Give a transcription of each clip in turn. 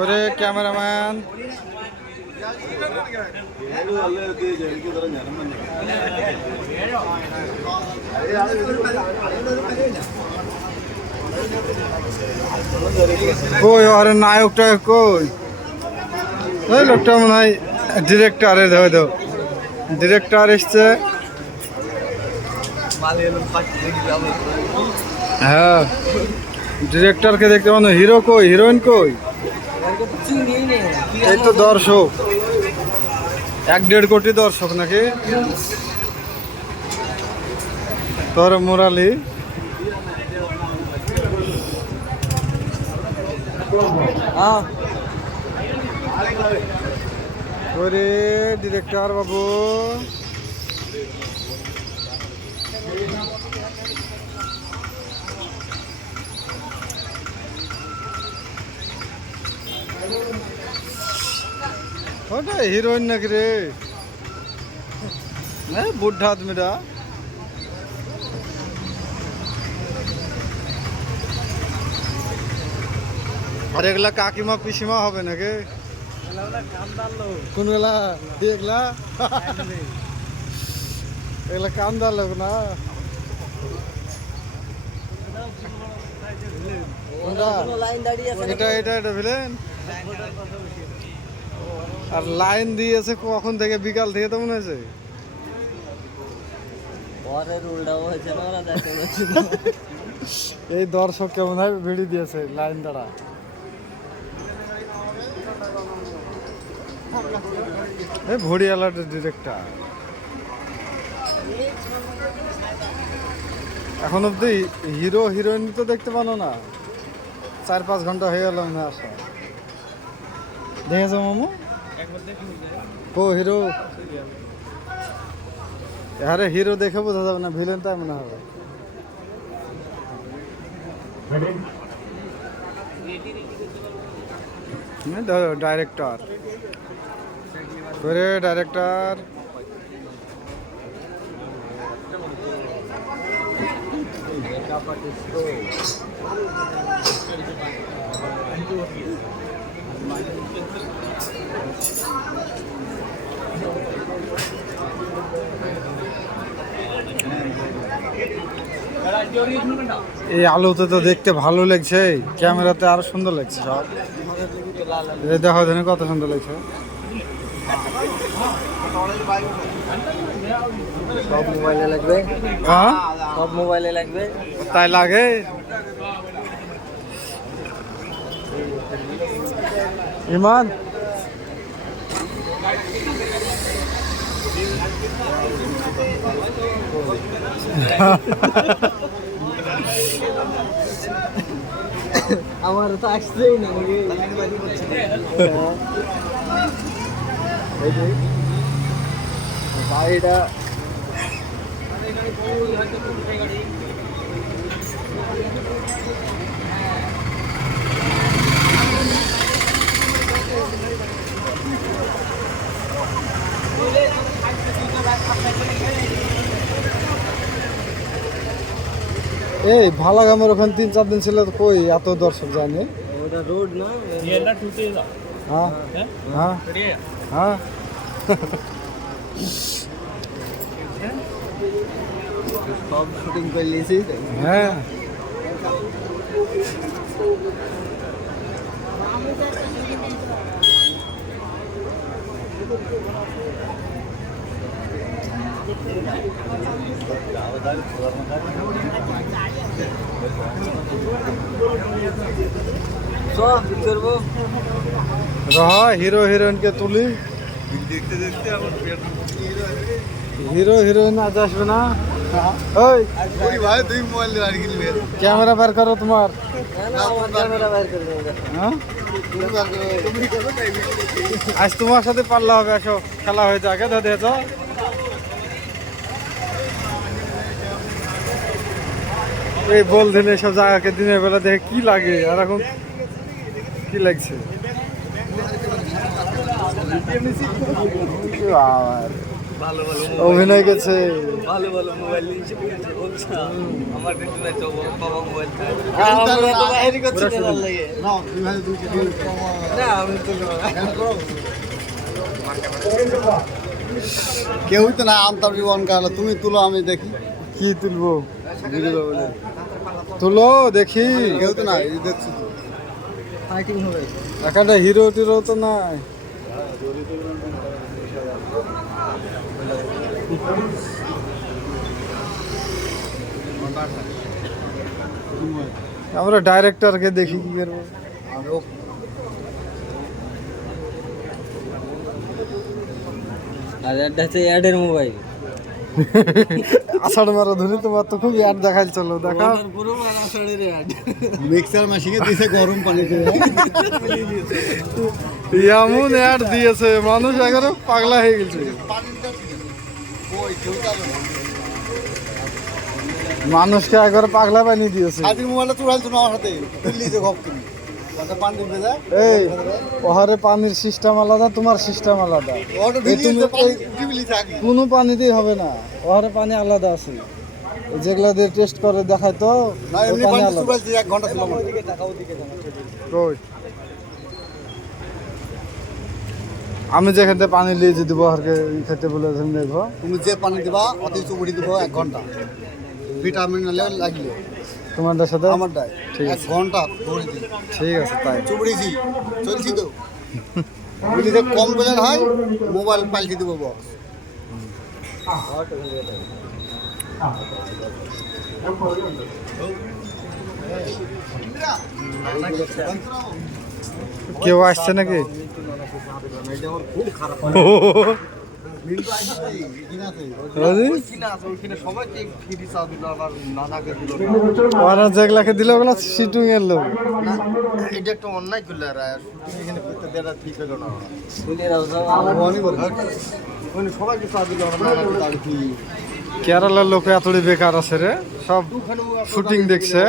ওরে ক্যামেরাম্যান কই আরে নায়কটা কই ওই লোকটা মনে হয় ডিরেক্টর ডিরেক্টর এসছে হ্যাঁ ডিরেক্টরকে দেখতে পাবো হিরো কই হিরোইন কই এই তো দর্শক 1-1.5 কোটি দর্শক নাকি তোর মুরালি ওরে ডিরেক্টর বাবু ওটা হিরোইন নাকি রে বুদ্ধা আদমিরা আর এগুলা কাকিমা পিসিমা হবে নাকি কোনগুলা এগুলা এগুলা কামদার লোক না এটা এটা এটা ভিলেন আর লাইন দিয়েছে কখন থেকে বিকাল থেকে তো মনে হয়েছে এই দর্শক কেমন হয় ভিড়ি দিয়েছে লাইন দ্বারা এই ভড়িয়ালার ডিরেক্টর এখন অব্দি হিরো হিরোইন তো দেখতে পানো না 4-5 ঘন্টা হয়ে গেল না আসা দেখেছো মামু কো হিরো আরে হিরো দেখে বোঝা যাবে না ভিলেন তাই মনে হবে ডাইরেক্টর ডাইরেক্টর এই আলোতে তো দেখতে ভালো লাগছে ক্যামেরাতে আরো সুন্দর লাগছে সব দেখো ধরে কত সুন্দর লাগছে সব মোবাইলে লাগবে হ্যাঁ সব মোবাইলে লাগবে তাই লাগে ইমান আমার তো আসছেই না বাড়িটা এই ভালাগামের ওখানে 3-4 দিন ছিল তো কই এত দর্শক জানে ওটা রোড না এটা টুটে যা হ্যাঁ হ্যাঁ হ্যাঁ সব শুটিং করে নিয়েছি হ্যাঁ সব করবো হিরো হিরোইনকে তুলি দেখতে দেখতে আমার পেট হিরো হিরোইন আজ আসবে না ওই ভাই তুই মোবাইল আর কিনবি ক্যামেরা বের করো তোমার আমার ক্যামেরা বাইর করে দেবো হ্যাঁ তুমি করো তাই আজ তোমার সাথে পাল্লা হবে আসো খেলা হয়ে যাকে দেখেছ এই বল দিনে সব জায়গাকে দিনের বেলা দেখে কি লাগে আর এখন কি লাগছে আবার ভালো ভালো অভিনয় করছে। ভালো ভালো মোবাইল নিয়ে বলছে বলছে আমার কিন্তু না তো বাবা মোবাইল আমরা তো বাইরে করছি পুরা না লাগে না দুই ভাই দুই না আমি তো কেউই তো না আনতাম জীবন কালো তুমি তুলো আমি দেখি কি তুলবো? ভিডিও বলে তুলো দেখি। কেউ তো না এই দেখছি তো। ফাইটিং হবে এখানে হিরো টিরো তো নাই। আমরা ডাইরেক্টরকে দেখি কি করবো। আর এটা হচ্ছে অ্যাডের মোবাইল আষাঢ় মারা ধরে তোমার তো খুব অ্যাড দেখাই চলো দেখা। পুরো মানা ছড়ে অ্যাড মিক্সার মেশিনে দিয়েছে গরম পানি করে এমন অ্যাড দিয়েছে মানুষ একেবারে পাগলা হয়ে গেছে। ওই কেউ যাবে না মানুষকে একবারে পাগলা বানিয়ে দিয়েছে। আজকের মোবাইলটা চুরাইল তো আমার হাতে তুললি যে ঘপ তুমি ওটা পানি দিবে যা এই ওহারে পানির সিস্টেম আলাদা, তোমার সিস্টেম আলাদা। ওটা এই তুমি ভিডিওতে পানি এই- উঠিবিলি থাকি কোনো পানিতেই হবে না, ওহারে পানি আলাদা আছে। এই যেগুলা দিয়ে টেস্ট করে দেখায় তো না ওই এমনি পানি পানি আলাদা। চুরাইল 1 ঘন্টা ছিল আমার কই? আমি যেখান থেকে পানি নিয়ে যে দিব হারকে খেতে বলে নেব। তুমি যে পানি দিবা অতি চুবড়ি দিব 1 ঘন্টা ভিটামিন লাগলে তোমাদের সাথে আমার ডাই ঠিক 1 ঘন্টা ধরে দিই ঠিক আছে তাই। চুবড়িছি চলছি তো যদি যে কম বেলার হয় মোবাইল পাল্টে দেবো বক্স কেউ আসছে নাকি? ওরা যেগুলাকে দিল ওগুলো সিটুং এর লোক। এটা একটা অন্যায় করলে এখানে করতে দেওয়া ঠিক হলো না সবাইকে চা দিল কেরালার লোক এতটি বেকার আছে রে, সব শুটিং দেখছে।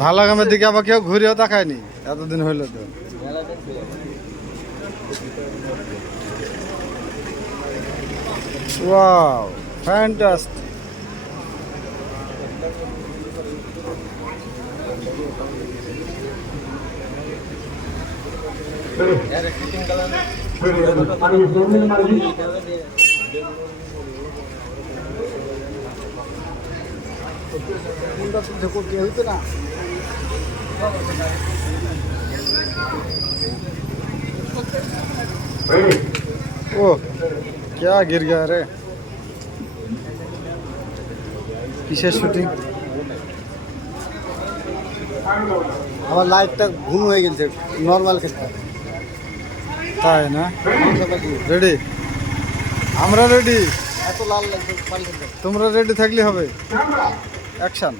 ঢালাগামের দিকে আবার কেউ ঘুরেও তাকায়নি এতদিন হইল তো। Wow fantastic. করতে হইতো না ओ क्या गिर गया रे? কিসের শুটিং? আমার লাইটটা ঘুম হয়ে গেছে নর্মাল ক্ষেত্রে তাই না? রেডি? আমরা রেডি। এত লাল লাগছে পাল্টে দাও। তোমরা রেডি থাকলে হবে। অ্যাকশন।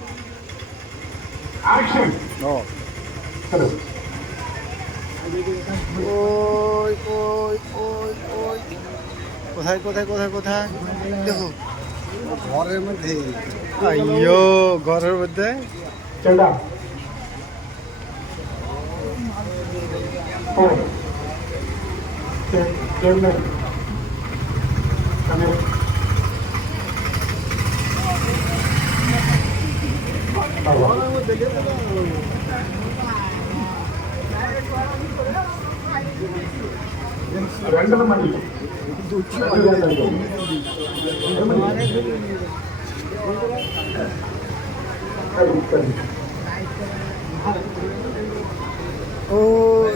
ও ওই ওই ওই ওই কোথায় কোথায় কোথায় কোথায় দেখো ঘরের মধ্যে আইয়ো ঘরের মধ্যে ওই